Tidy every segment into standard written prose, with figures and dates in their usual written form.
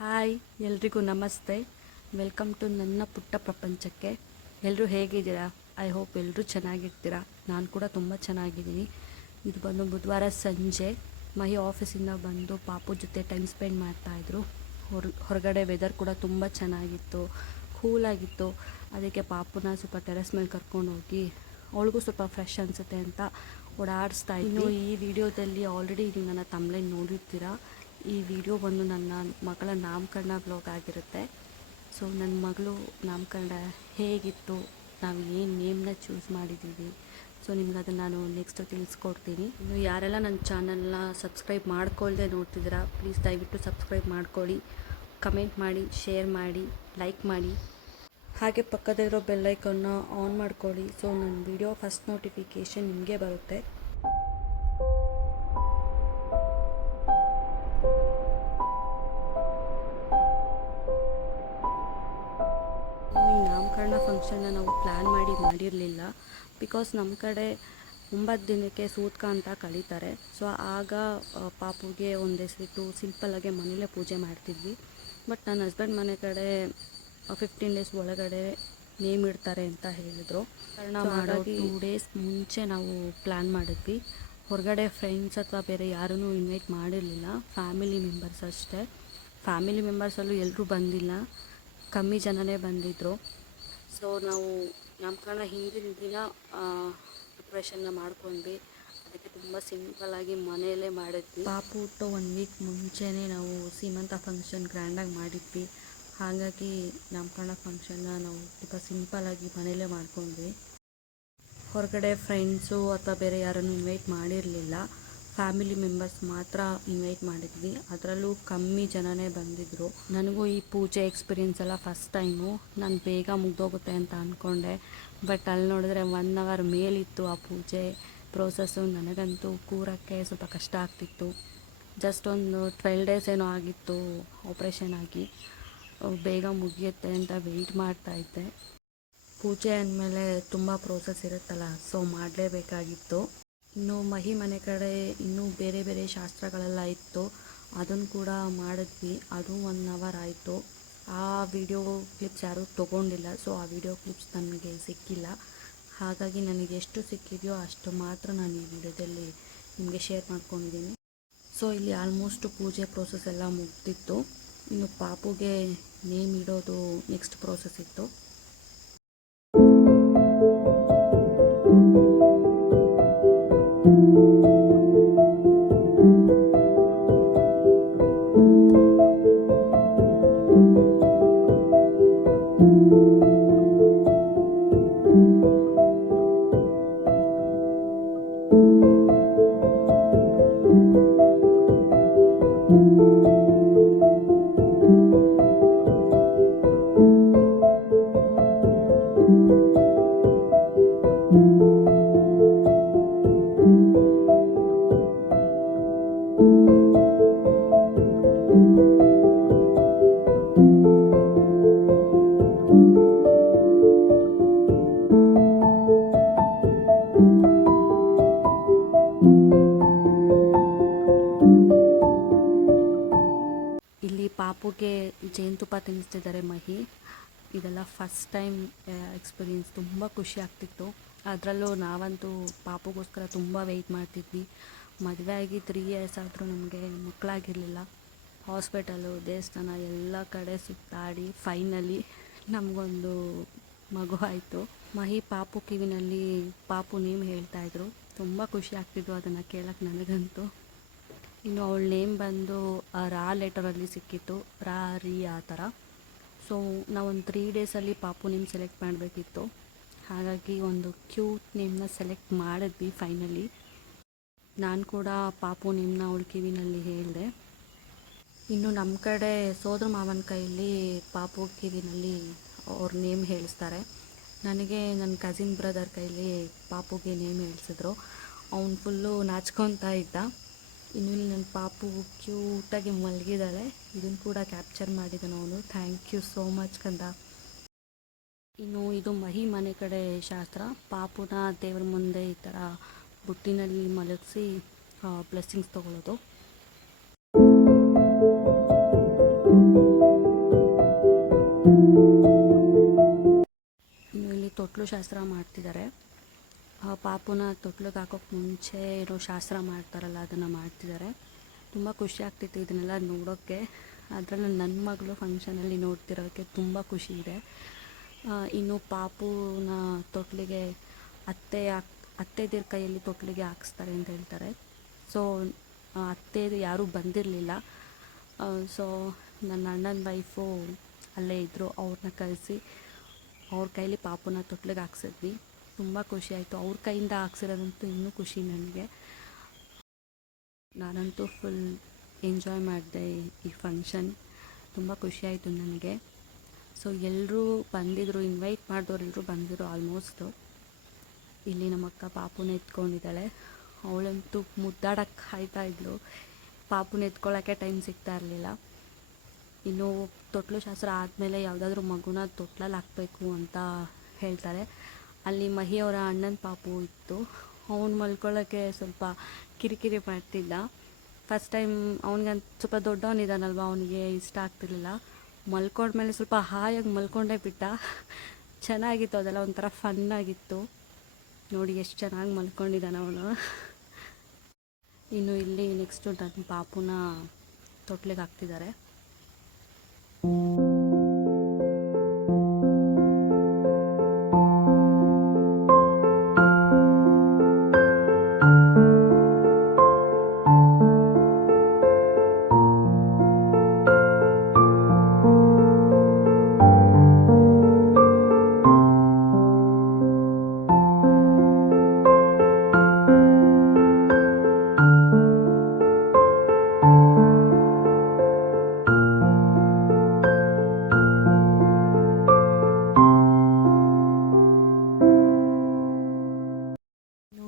Hi, ಎಲ್ರಿಗೂ ನಮಸ್ತೆ. Welcome to ನನ್ನ ಪುಟ್ಟ ಪ್ರಪಂಚಕ್ಕೆ. ಎಲ್ಲರೂ ಹೇಗಿದ್ದೀರಾ? ಐ ಹೋಪ್ ಎಲ್ಲರೂ ಚೆನ್ನಾಗಿರ್ತೀರಾ. ನಾನು ಕೂಡ ತುಂಬ ಚೆನ್ನಾಗಿದ್ದೀನಿ. ಇದು ಬಂದು ಬುಧವಾರ ಸಂಜೆ ಮಹಿ ಆಫೀಸಿಂದ ಬಂದು ಪಾಪು ಜೊತೆ ಟೈಮ್ ಸ್ಪೆಂಡ್ ಮಾಡ್ತಾಯಿದ್ರು. ಹೊರಗಡೆ ವೆದರ್ ಕೂಡ ತುಂಬ ಚೆನ್ನಾಗಿತ್ತು, ಕೂಲಾಗಿತ್ತು. ಅದಕ್ಕೆ ಪಾಪುನ ಸ್ವಲ್ಪ ಟೆರೆಸ್ ಮೇಲೆ ಕರ್ಕೊಂಡೋಗಿ ಅವಳಿಗೂ ಸ್ವಲ್ಪ ಫ್ರೆಶ್ ಅನಿಸುತ್ತೆ ಅಂತ ಓಡಾಡಿಸ್ತಾ ಇನ್ನು ಈ ವಿಡಿಯೋದಲ್ಲಿ ಆಲ್ರೆಡಿ ನೀವು ನನ್ನ ತಮ್ಲೈನ್ ನೋಡಿರ್ತೀರಾ. ಈ ವಿಡಿಯೋ ಬಂದು ನನ್ನ ಮಗಳ ನಾಮಕರಣ ಬ್ಲಾಗ್ ಆಗಿರುತ್ತೆ. ಸೊ ನನ್ನ ಮಗಳು ನಾಮಕರಣ ಹೇಗಿತ್ತು, ನಾವು ಏನು ನೇಮ್ನ ಚೂಸ್ ಮಾಡಿದ್ದೀವಿ, ಸೊ ನಿಮ್ಗೆ ಅದನ್ನು ನಾನು ನೆಕ್ಸ್ಟ್ ತಿಳಿಸ್ಕೊಡ್ತೀನಿ. ಇನ್ನು ಯಾರೆಲ್ಲ ನನ್ನ ಚಾನಲ್ನ ಸಬ್ಸ್ಕ್ರೈಬ್ ಮಾಡ್ಕೊಳ್ದೆ ನೋಡ್ತಿದ್ದೀರಾ, ಪ್ಲೀಸ್ ದಯವಿಟ್ಟು ಸಬ್ಸ್ಕ್ರೈಬ್ ಮಾಡ್ಕೊಳ್ಳಿ, ಕಮೆಂಟ್ ಮಾಡಿ, ಶೇರ್ ಮಾಡಿ, ಲೈಕ್ ಮಾಡಿ, ಹಾಗೆ ಪಕ್ಕದಲ್ಲಿರೋ ಬೆಲ್ಲೈಕನ್ನ ಆನ್ ಮಾಡ್ಕೊಳ್ಳಿ. ಸೊ ನನ್ನ ವಿಡಿಯೋ ಫಸ್ಟ್ ನೋಟಿಫಿಕೇಷನ್ ನಿಮಗೆ ಬರುತ್ತೆ. ನಾಮಕರಣ ಫಂಕ್ಷನ್ನ ನಾವು ಪ್ಲ್ಯಾನ್ ಮಾಡಿರಲಿಲ್ಲ. ಬಿಕಾಸ್ ನಮ್ಮ ಕಡೆ 9 ದಿನಕ್ಕೆ ಸೂತಕ ಅಂತ ಕಳೀತಾರೆ. ಸೊ ಆಗ ಪಾಪುಗೆ ಒಂದು ಹೆಸರಿಟ್ಟು ಸಿಂಪಲ್ಲಾಗೆ ಮನೇಲೇ ಪೂಜೆ ಮಾಡ್ತಿದ್ವಿ. ಬಟ್ ನನ್ನ ಹಸ್ಬೆಂಡ್ ಮನೆ ಕಡೆ 15 ಡೇಸ್ ಒಳಗಡೆ ನೇಮ್ ಇಡ್ತಾರೆ ಅಂತ ಹೇಳಿದರು. ಕಾರಣ ಮಾಡೋ 2 ಡೇಸ್ ಮುಂಚೆ ನಾವು ಪ್ಲ್ಯಾನ್ ಮಾಡಿದ್ವಿ. ಹೊರಗಡೆ ಫ್ರೆಂಡ್ಸ್ ಅಥವಾ ಬೇರೆ ಯಾರೂ ಇನ್ವೈಟ್ ಮಾಡಿರಲಿಲ್ಲ, ಫ್ಯಾಮಿಲಿ ಮೆಂಬರ್ಸ್ ಅಷ್ಟೇ. ಫ್ಯಾಮಿಲಿ ಮೆಂಬರ್ಸಲ್ಲೂ ಎಲ್ಲರೂ ಬಂದಿಲ್ಲ, ಕಮ್ಮಿ ಜನನೇ ಬಂದಿದ್ದರು. ಸೊ ನಾವು ನಾಮಕರಣ ಹಿಂದಿನ ದಿನ ಪ್ರಿಪ್ರೇಷನ್ನ ಮಾಡ್ಕೊಂಡ್ವಿ. ಅದಕ್ಕೆ ತುಂಬ ಸಿಂಪಲ್ಲಾಗಿ ಮನೆಯಲ್ಲೇ ಮಾಡಿದ್ವಿ. ಪಾಪು ಹುಟ್ಟೋ 1 ವೀಕ್ ಮುಂಚೆನೇ ನಾವು ಸೀಮಂತ ಫಂಕ್ಷನ್ ಗ್ರ್ಯಾಂಡಾಗಿ ಮಾಡಿದ್ವಿ. ಹಾಗಾಗಿ ನಾಮಕರಣ ಫಂಕ್ಷನ್ನ ನಾವು ತುಂಬ ಸಿಂಪಲ್ಲಾಗಿ ಮನೆಯಲ್ಲೇ ಮಾಡ್ಕೊಂಡ್ವಿ. ಹೊರಗಡೆ ಫ್ರೆಂಡ್ಸು ಅಥವಾ ಬೇರೆ ಯಾರನ್ನು ಇನ್ವೈಟ್ ಮಾಡಿರಲಿಲ್ಲ, ಫ್ಯಾಮಿಲಿ ಮೆಂಬರ್ಸ್ ಮಾತ್ರ ಇನ್ವೈಟ್ ಮಾಡಿದ್ವಿ. ಅದರಲ್ಲೂ ಕಮ್ಮಿ ಜನನೇ ಬಂದಿದ್ದರು. ನನಗೂ ಈ ಪೂಜೆ ಎಕ್ಸ್ಪೀರಿಯೆನ್ಸ್ ಎಲ್ಲ ಫಸ್ಟ್ ಟೈಮು. ನಾನು ಬೇಗ ಮುಗ್ದೋಗುತ್ತೆ ಅಂತ ಅಂದ್ಕೊಂಡೆ, ಬಟ್ ಅಲ್ಲಿ ನೋಡಿದ್ರೆ 1 ಅವರ್ ಮೇಲಿತ್ತು ಆ ಪೂಜೆ ಪ್ರೋಸೆಸ್ಸು. ನನಗಂತೂ ಕೂರೋಕ್ಕೆ ಸ್ವಲ್ಪ ಕಷ್ಟ ಆಗ್ತಿತ್ತು. ಜಸ್ಟ್ ಒಂದು 12 ಡೇಸ್ ಏನೋ ಆಗಿತ್ತು ಆಪ್ರೇಷನ್ ಆಗಿ. ಬೇಗ ಮುಗಿಯುತ್ತೆ ಅಂತ ವೆಯ್ಟ್ ಮಾಡ್ತಾಯಿದ್ದೆ. ಪೂಜೆ ಅಂದಮೇಲೆ ತುಂಬ ಪ್ರೋಸೆಸ್ ಇರುತ್ತಲ್ಲ, ಸೊ ಮಾಡಲೇಬೇಕಾಗಿತ್ತು. ಇನ್ನು ಮಹಿ ಮನೆ ಕಡೆ ಇನ್ನೂ ಬೇರೆ ಬೇರೆ ಶಾಸ್ತ್ರಗಳೆಲ್ಲ ಇತ್ತು, ಅದನ್ನು ಕೂಡ ಮಾಡಿದ್ವಿ. ಅದು 1 ಅವರ್ ಆಯಿತು. ಆ ವಿಡಿಯೋ ಕ್ಲಿಪ್ಸ್ ಯಾರೂ ತೊಗೊಂಡಿಲ್ಲ, ಸೊ ಆ ವಿಡಿಯೋ ಕ್ಲಿಪ್ಸ್ ನನಗೆ ಸಿಕ್ಕಿಲ್ಲ. ಹಾಗಾಗಿ ನನಗೆ ಎಷ್ಟು ಸಿಕ್ಕಿದೆಯೋ ಅಷ್ಟು ಮಾತ್ರ ನಾನು ಈ ವಿಡಿಯೋದಲ್ಲಿ ನಿಮಗೆ ಶೇರ್ ಮಾಡ್ಕೊಂಡಿದ್ದೀನಿ. ಸೊ ಇಲ್ಲಿ ಆಲ್ಮೋಸ್ಟ್ ಪೂಜೆ ಪ್ರೋಸೆಸ್ ಎಲ್ಲ ಮುಗ್ದಿತ್ತು. ಇನ್ನು ಪಾಪುಗೆ ನೇಮ್ ಇಡೋದು ನೆಕ್ಸ್ಟ್ ಪ್ರೋಸೆಸ್ ಇತ್ತು. ಇಲ್ಲಿ ಪಾಪುಗೆ ಜೇನುತುಪ್ಪ ತಿನ್ನಿಸ್ತಿದ್ದಾರೆ ಮಹಿ. ಇದೆಲ್ಲ ಫಸ್ಟ್ ಟೈಮ್ ಎಕ್ಸ್ಪೀರಿಯೆನ್ಸ್. ತುಂಬ ಖುಷಿ ಆಗ್ತಿತ್ತು. ಅದರಲ್ಲೂ ನಾವಂತೂ ಪಾಪುಗೋಸ್ಕರ ತುಂಬ ವೆಯ್ಟ್ ಮಾಡ್ತಿದ್ವಿ. ಮದುವೆ ಆಗಿ 3 ಇಯರ್ಸ್ ಆದರೂ ನಮಗೆ ಮಕ್ಕಳಾಗಿರಲಿಲ್ಲ. ಹಾಸ್ಪಿಟಲು, ದೇವಸ್ಥಾನ ಎಲ್ಲ ಕಡೆ ಸುತ್ತಾಡಿ ಫೈನಲಿ ನಮಗೊಂದು ಮಗು ಆಯಿತು. ಮಹಿ ಪಾಪು ಕಿವಿನಲ್ಲಿ ಪಾಪು ನೇಮ್ ಹೇಳ್ತಾಯಿದ್ರು. ತುಂಬ ಖುಷಿ ಆಗ್ತಿದ್ವು ಅದನ್ನು ಕೇಳೋಕ್ಕೆ ನನಗಂತೂ. ಇನ್ನು ಅವಳ ನೇಮ್ ಬಂದು ರಾ ಲೆಟರಲ್ಲಿ ಸಿಕ್ಕಿತ್ತು, ರಾ ರಿ ಆ ಥರ. ಸೊ ನಾವೊಂದು 3 ಡೇಸಲ್ಲಿ ಪಾಪು ನೇಮ್ ಸೆಲೆಕ್ಟ್ ಮಾಡಬೇಕಿತ್ತು. ಹಾಗಾಗಿ ಒಂದು ಕ್ಯೂಟ್ ನೇಮ್ನ ಸೆಲೆಕ್ಟ್ ಮಾಡಿದ್ವಿ ಫೈನಲಿ. ನಾನು ಕೂಡ ಪಾಪು ನೇಮ್ನ ಅವಳ ಕಿವಿನಲ್ಲಿ ಹೇಳಿದೆ. ಇನ್ನು ನಮ್ಮ ಕಡೆ ಸೋದರ ಮಾವನ ಕೈಯಲ್ಲಿ ಪಾಪು ಕಿವಿನಲ್ಲಿ ಅವ್ರ ನೇಮ್ ಹೇಳಿಸ್ತಾರೆ. ನನಗೆ ನನ್ನ ಕಸಿನ್ ಬ್ರದರ್ ಕೈಲಿ ಪಾಪುಗೆ ನೇಮ್ ಹೇಳಿಸಿದ್ರು. ಅವನು ಫುಲ್ಲು ನಾಚ್ಕೊತಾ ಇದ್ದ. ಇನ್ನು ಇಲ್ಲಿ ನನ್ನ ಪಾಪು ಕ್ಯೂಟಾಗಿ ಮಲಗಿದ್ದಾಳೆ. ಇದನ್ನು ಕೂಡ ಕ್ಯಾಪ್ಚರ್ ಮಾಡಿದ್ದಾನೆ ಅವನು. ಥ್ಯಾಂಕ್ ಯು ಸೋ ಮಚ್ ಕಂದ. ಇನ್ನು ಇದು ಮಹಿ ಮನೆ ಕಡೆ ಶಾಸ್ತ್ರ. ಪಾಪುನ ದೇವ್ರ ಮುಂದೆ ಈ ಥರ ಬುಟ್ಟಿನಲ್ಲಿ ಮಲಗಿಸಿ ಬ್ಲೆಸ್ಸಿಂಗ್ಸ್ ತೊಗೊಳ್ಳೋದು. ತೊಟ್ಲು ಶಾಸ್ತ್ರ ಮಾಡ್ತಿದ್ದಾರೆ. ಪಾಪುನ ತೊಟ್ಲಿಗೆ ಹಾಕೋಕ್ಕೆ ಮುಂಚೆ ಏನೋ ಶಾಸ್ತ್ರ ಮಾಡ್ತಾರಲ್ಲ, ಅದನ್ನು ಮಾಡ್ತಿದ್ದಾರೆ. ತುಂಬ ಖುಷಿ ಆಗ್ತಿತ್ತು ಇದನ್ನೆಲ್ಲ ನೋಡೋಕ್ಕೆ. ಅದರಲ್ಲೂ ನನ್ನ ಮಗಳು ಫಂಕ್ಷನಲ್ಲಿ ನೋಡ್ತಿರೋಕ್ಕೆ ತುಂಬ ಖುಷಿ ಇದೆ. ಇನ್ನು ಪಾಪುನ ತೊಟ್ಲಿಗೆ ಅತ್ತೆದಿರ ಕೈಯಲ್ಲಿ ತೊಟ್ಲಿಗೆ ಹಾಕಿಸ್ತಾರೆ ಅಂತ ಹೇಳ್ತಾರೆ. ಸೊ ಅತ್ತೆದು ಯಾರೂ ಬಂದಿರಲಿಲ್ಲ. ಸೊ ನನ್ನ ಅಣ್ಣನ ವೈಫು ಅಲ್ಲೇ ಇದ್ದರು. ಅವ್ರನ್ನ ಕಳಿಸಿ ಅವ್ರ ಕೈಲಿ ಪಾಪುನ ತೊಟ್ಲಿಗೆ ಹಾಕ್ಸಿದ್ವಿ. ತುಂಬ ಖುಷಿ ಆಯಿತು. ಅವ್ರ ಕೈಯಿಂದ ಹಾಕ್ಸಿರೋದಂತೂ ಇನ್ನೂ ಖುಷಿ ನನಗೆ. ನಾನಂತೂ ಫುಲ್ ಎಂಜಾಯ್ ಮಾಡಿದೆ ಈ ಫಂಕ್ಷನ್. ತುಂಬ ಖುಷಿಯಾಯಿತು ನನಗೆ. ಸೊ ಎಲ್ಲರೂ ಬಂದಿದ್ದರು, ಇನ್ವೈಟ್ ಮಾಡಿದವರೆಲ್ಲರೂ ಬಂದಿದ್ರು ಆಲ್ಮೋಸ್ಟು. ಇಲ್ಲಿ ನಮ್ಮ ಅಕ್ಕ ಪಾಪುನ ಎತ್ಕೊಂಡಿದ್ದಾಳೆ. ಅವಳಂತೂ ಮುದ್ದಾಡಕ್ಕೆ ಕಾಯ್ತಾ ಇದ್ಳು. ಪಾಪುನ ಎತ್ಕೊಳ್ಳೋಕ್ಕೆ ಟೈಮ್ ಸಿಗ್ತಾ ಇರಲಿಲ್ಲ. ಇನ್ನು ತೊಟ್ಲು ಶಾಸ್ತ್ರ ಆದಮೇಲೆ ಯಾವುದಾದ್ರೂ ಮಗುನ ತೊಟ್ಲಲ್ಲಿ ಹಾಕಬೇಕು ಅಂತ ಹೇಳ್ತಾರೆ. ಅಲ್ಲಿ ಮಹಿಯವರ ಅಣ್ಣನ ಪಾಪು ಇತ್ತು. ಅವ್ನು ಮಲ್ಕೊಳ್ಳೋಕ್ಕೆ ಸ್ವಲ್ಪ ಕಿರಿಕಿರಿ ಮಾಡ್ತಿದ್ದ. ಫಸ್ಟ್ ಟೈಮ್ ಅವ್ನಿಗಂತ ಸ್ವಲ್ಪ ದೊಡ್ಡವನಿದ್ದಾನಲ್ವ, ಅವನಿಗೆ ಇಷ್ಟ ಆಗ್ತಿರ್ಲಿಲ್ಲ. ಮಲ್ಕೊಂಡ್ಮೇಲೆ ಸ್ವಲ್ಪ ಹಾಯಾಗಿ ಮಲ್ಕೊಂಡೇ ಬಿಟ್ಟ. ಚೆನ್ನಾಗಿತ್ತು, ಅದೆಲ್ಲ ಒಂಥರ ಫನ್ನಾಗಿತ್ತು. ನೋಡಿ ಎಷ್ಟು ಚೆನ್ನಾಗಿ ಮಲ್ಕೊಂಡಿದ್ದಾನೆ ಅವನು. ಇನ್ನು ಇಲ್ಲಿ ನೆಕ್ಸ್ಟು ನನ್ನ ಪಾಪುನ ತೊಟ್ಲಿಗೆ ಹಾಕ್ತಿದ್ದಾರೆ.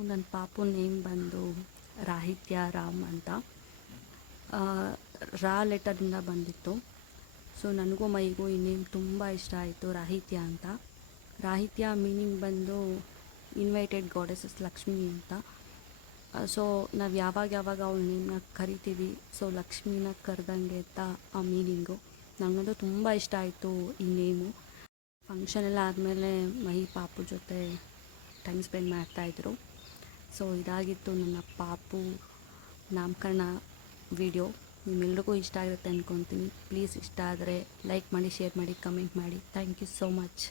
ನನ್ನ ಪಾಪು ನೇಮ್ ಬಂದು ರಾಹಿತ್ಯ ರಾಮ್ ಅಂತ. ರಾ ಲೆಟರಿಂದ ಬಂದಿತ್ತು. ಸೊ ನನಗೂ ಮೈಗೂ ಈ ನೇಮ್ ತುಂಬ ಇಷ್ಟ ಆಯಿತು, ರಾಹಿತ್ಯ ಅಂತ. ರಾಹಿತ್ಯ ಮೀನಿಂಗ್ ಬಂದು ಇನ್ವೈಟೆಡ್ ಗಾಡೆಸಸ್ ಲಕ್ಷ್ಮಿ ಅಂತ. ಸೊ ನಾವು ಯಾವಾಗ ಅವಳ ನೇಮ್ನ ಕರಿತೀವಿ, ಸೊ ಲಕ್ಷ್ಮಿನ ಕರೆದಂಗೆ ಅಂತ ಆ ಮೀನಿಂಗು. ನನಗಂತೂ ತುಂಬ ಇಷ್ಟ ಆಯಿತು ಈ ನೇಮು. ಫಂಕ್ಷನ್ ಎಲ್ಲ ಆದಮೇಲೆ ಮಹಿ ಪಾಪು ಜೊತೆ ಟೈಮ್ ಸ್ಪೆಂಡ್ ಮಾಡ್ತಾಯಿದ್ರು. ಸೊ ಇದಾಗಿತ್ತು ನನ್ನ ಪಾಪು ನಾಮಕರಣ ವಿಡಿಯೋ. ನಿಮ್ಮೆಲ್ರಿಗೂ ಇಷ್ಟ ಆಗುತ್ತೆ ಅಂದ್ಕೊತೀನಿ. ಪ್ಲೀಸ್ ಇಷ್ಟ ಆದರೆ ಲೈಕ್ ಮಾಡಿ, ಶೇರ್ ಮಾಡಿ, ಕಮೆಂಟ್ ಮಾಡಿ. Thank you so much.